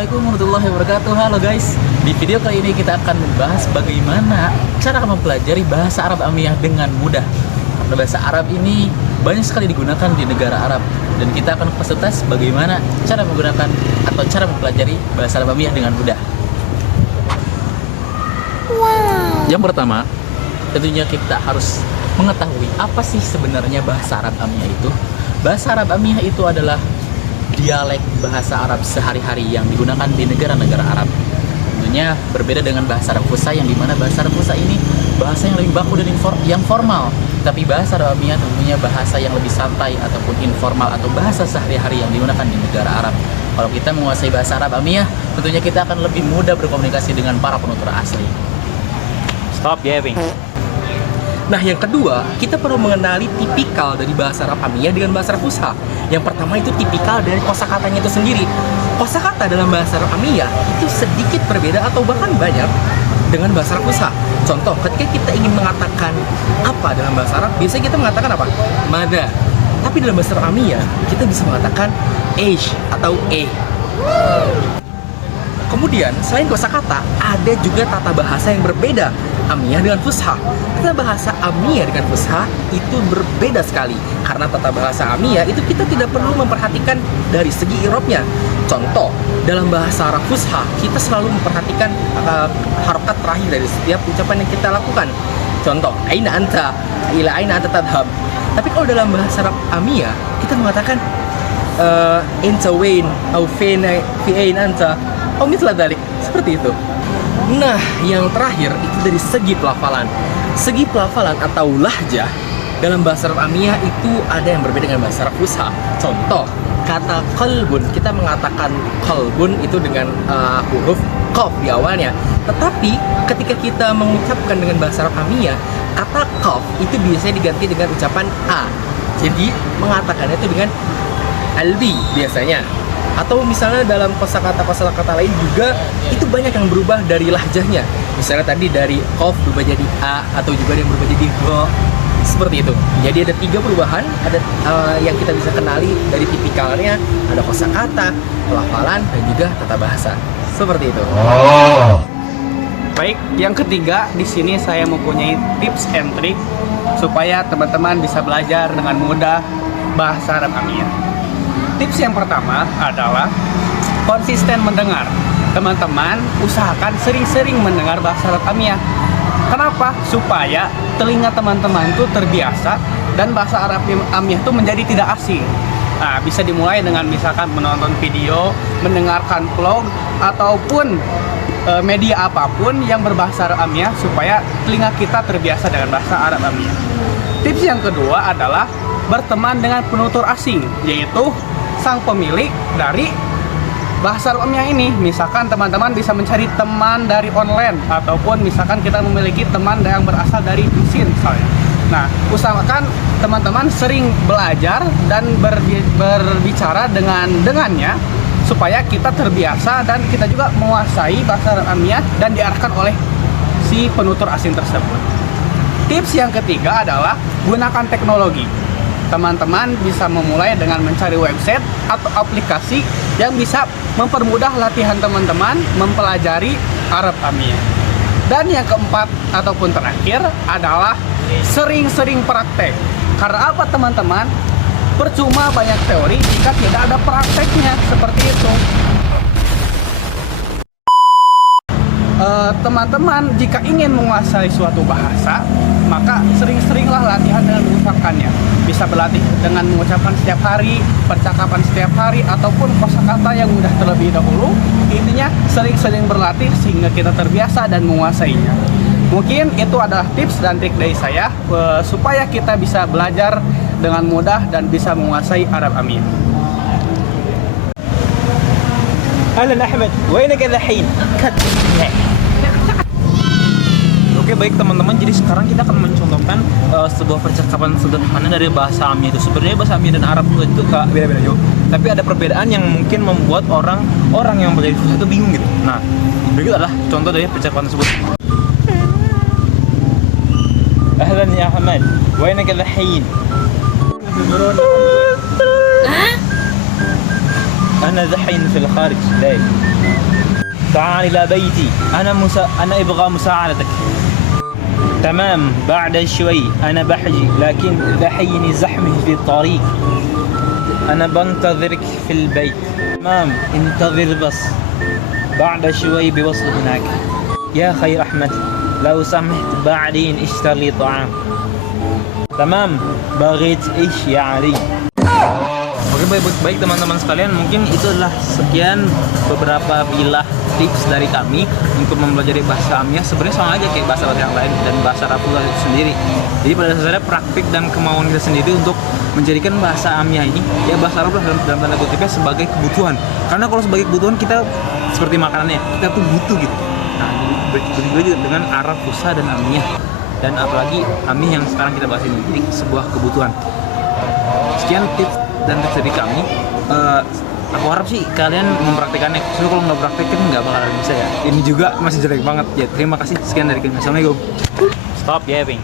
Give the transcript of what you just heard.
Assalamualaikum warahmatullahi wabarakatuh. Halo guys, di video kali ini kita akan membahas bagaimana cara mempelajari bahasa Arab Amiyah dengan mudah. Karena bahasa Arab ini banyak sekali digunakan di negara Arab, dan kita akan kupas tuntas bagaimana cara menggunakan atau cara mempelajari bahasa Arab Amiyah dengan mudah. Yang pertama, tentunya kita harus mengetahui apa sih sebenarnya bahasa Arab Amiyah itu. Bahasa Arab Amiyah itu adalah dialek bahasa Arab sehari-hari yang digunakan di negara-negara Arab. Tentunya berbeda dengan bahasa Arab Fusha, yang dimana bahasa Arab Fusha ini bahasa yang lebih baku dan yang formal. Tapi bahasa Arab Amiyah tentunya bahasa yang lebih santai ataupun informal atau bahasa sehari-hari yang digunakan di negara Arab. Kalau kita menguasai bahasa Arab Amiyah, tentunya kita akan lebih mudah berkomunikasi dengan para penutur asli. Stop gaping. Nah, yang kedua, kita perlu mengenali tipikal dari bahasa Arab Amiyah dengan bahasa Arab Fusha. Yang pertama itu tipikal dari kosakatanya itu sendiri. Kosakata dalam bahasa Arab Amiyah itu sedikit berbeda atau bahkan banyak dengan bahasa Arab Fusha. Contoh, ketika kita ingin mengatakan apa dalam bahasa Arab, biasanya kita mengatakan apa? Mada. Tapi dalam bahasa Arab Amiyah, kita bisa mengatakan eish atau Kemudian, selain kosakata, ada juga tata bahasa yang berbeda Amiyah dengan Fusha. Tata bahasa Amiyah dengan Fusha itu berbeda sekali. Karena tata bahasa Amiyah itu kita tidak perlu memperhatikan dari segi i'rabnya. Contoh, dalam bahasa Arab Fusha, kita selalu memperhatikan harokat terakhir dari setiap ucapan yang kita lakukan. Contoh, aina anta, ila aina anta tadhhab. Tapi kalau dalam bahasa Arab Amiyah, kita mengatakan anta wain, au fi ain anta, au mithla dzalik. Seperti itu. Nah, yang terakhir itu dari segi pelafalan. Segi pelafalan atau lahjah dalam bahasa Arab Amiyah itu ada yang berbeda dengan bahasa Arab Fusha. Contoh, kata qalbun, kita mengatakan qalbun itu dengan huruf qaf di awalnya. Tetapi ketika kita mengucapkan dengan bahasa Arab Amiyah, kata qaf itu biasanya diganti dengan ucapan a. Jadi mengatakannya itu dengan albi biasanya. Atau misalnya dalam kosakata lain juga itu banyak yang berubah dari lahjahnya. Misalnya tadi dari qaf berubah jadi a, atau juga yang berubah jadi gha. Seperti itu. Jadi ada 3 perubahan, ada yang kita bisa kenali dari tipikalnya, ada kosakata, pelafalan, dan juga tata bahasa. Seperti itu. Baik, yang ketiga di sini saya mempunyai tips and trick supaya teman-teman bisa belajar dengan mudah bahasa Arab Amiyah. Tips yang pertama adalah konsisten mendengar. Teman-teman usahakan sering-sering mendengar bahasa Arab Amiyah. Kenapa? Supaya telinga teman-teman itu terbiasa dan bahasa Arab Amiyah itu menjadi tidak asing. Nah, bisa dimulai dengan misalkan menonton video, mendengarkan vlog, ataupun media apapun yang berbahasa Arab Amiyah supaya telinga kita terbiasa dengan bahasa Arab Amiyah. Tips yang kedua adalah berteman dengan penutur asing, yaitu sang pemilik dari bahasa Arab Amiyah ini. Misalkan teman-teman bisa mencari teman dari online, ataupun misalkan kita memiliki teman yang berasal dari mesin misalnya. Nah, usahakan teman-teman sering belajar dan berbicara dengannya supaya kita terbiasa dan kita juga menguasai bahasa Arab Amiyah dan diarahkan oleh si penutur asing tersebut. Tips yang ketiga adalah gunakan teknologi. Teman-teman bisa memulai dengan mencari website atau aplikasi yang bisa mempermudah latihan teman-teman mempelajari Arab Amiyah. Dan yang keempat ataupun terakhir adalah sering-sering praktek. Karena apa teman-teman? Percuma banyak teori jika tidak ada prakteknya, seperti itu. Teman-teman jika ingin menguasai suatu bahasa, maka sering-seringlah latihan dengan mengucapkannya. Bisa berlatih dengan mengucapkan setiap hari, percakapan setiap hari, ataupun kosakata yang mudah terlebih dahulu. Intinya sering-sering berlatih sehingga kita terbiasa dan menguasainya. Mungkin itu adalah tips dan trik dari saya supaya kita bisa belajar dengan mudah dan bisa menguasai Arab Amiyah. Ahlan Ahmed, wainaka dhahin? Oke, baik teman-teman, jadi sekarang kita akan mencontohkan sebuah percakapan sederhana dari bahasa Amiyah itu. Sebenarnya bahasa Amiyah dan Arab itu gak beda-beda jauh, tapi ada perbedaan yang mungkin membuat orang yang belajar Fusha itu bingung gitu. Nah, berikut adalah contoh dari percakapan tersebut. Ahlan ya Ahmad, wainaka dhahin? أنا دحين في الخارج ليه؟ تعال إلى بيتي أنا أبغى مساعدتك. تمام. بعد شوي أنا بحجي لكن بحيني زحمة في الطريق. أنا بنتظرك في البيت. تمام انتظر بس. بعد شوي بوصل هناك. يا خير أحمد لو سمحت بعدين اشتر لي طعام. تمام بغيت إيش يا علي. Oke, baik teman-teman sekalian, mungkin itu adalah sekian beberapa bilah tips dari kami untuk mempelajari bahasa Amiyah. Sebenarnya sama aja kayak bahasa yang lain dan bahasa Arab itu sendiri. Jadi pada dasarnya praktik dan kemauan kita sendiri untuk menjadikan bahasa Amiyah ini, ya bahasa Arab lah dalam tanda kutipnya sebagai kebutuhan. Karena kalau sebagai kebutuhan kita seperti makanannya, kita tuh butuh gitu. Nah, begitu juga dengan Arab Fusha dan Amiyah. Dan apalagi Amiyah yang sekarang kita bahas ini, jadi sebuah kebutuhan. Sekian tips dan tips dari kami. Aku harap sih kalian mempraktikannya. Soalnya kalau nggak praktekin nggak bakalan bisa ya. Ini juga masih jelek banget. Ya terima kasih. Sekian dari kami. Assalamualaikum. Stop yapping.